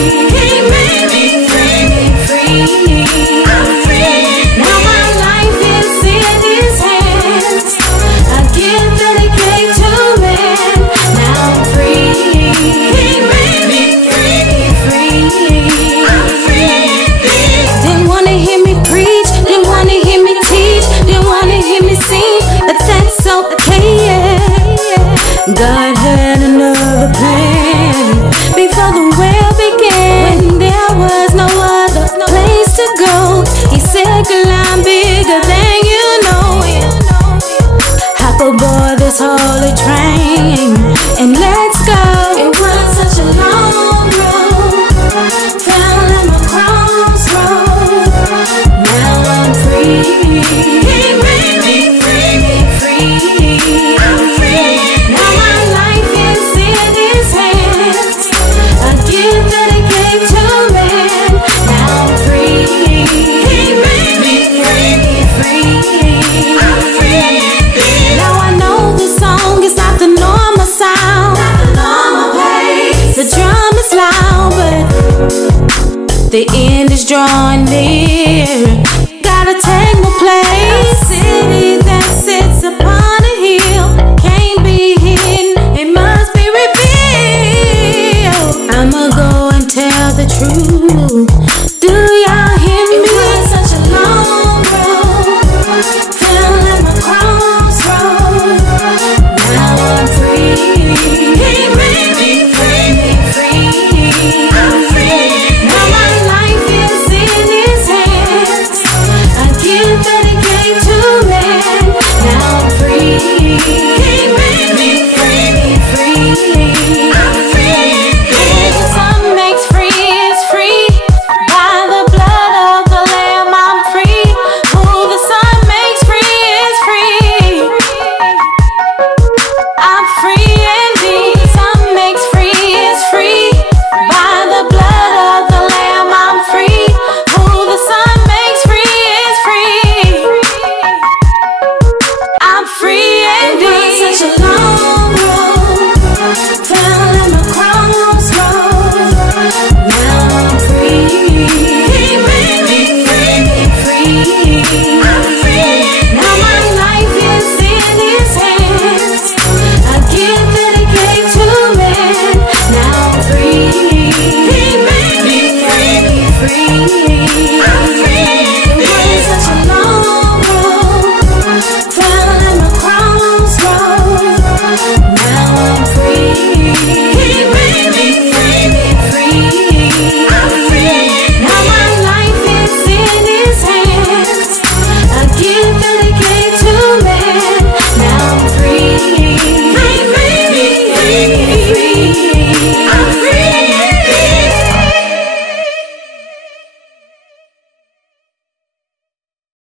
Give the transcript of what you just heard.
He made me free. I'm free. Now my life is in His hands. A gift that He gave to man. Now I'm free. He made me free. I'm free. Didn't wanna hear me preach, didn't wanna hear me teach, didn't wanna hear me sing, but that's okay, yeah. God had another plan before the world began. When there was no other place to go, He said, girl, I'm bigger than you know. Hop aboard this holy train and let's go. It was such a long road, fell at my crossroad. Now I'm free. He made me free. I'm free. Now my life is in His hands. A gift that He gave to man. Now I'm free. He made me free. I'm free. Now I know this song is not the normal sound, not the normal pace. The drum is loud, but the end is drawing near. Gotta take my place. A city that sits upon a hill can't be hidden, it must be revealed. I'ma go and tell the truth.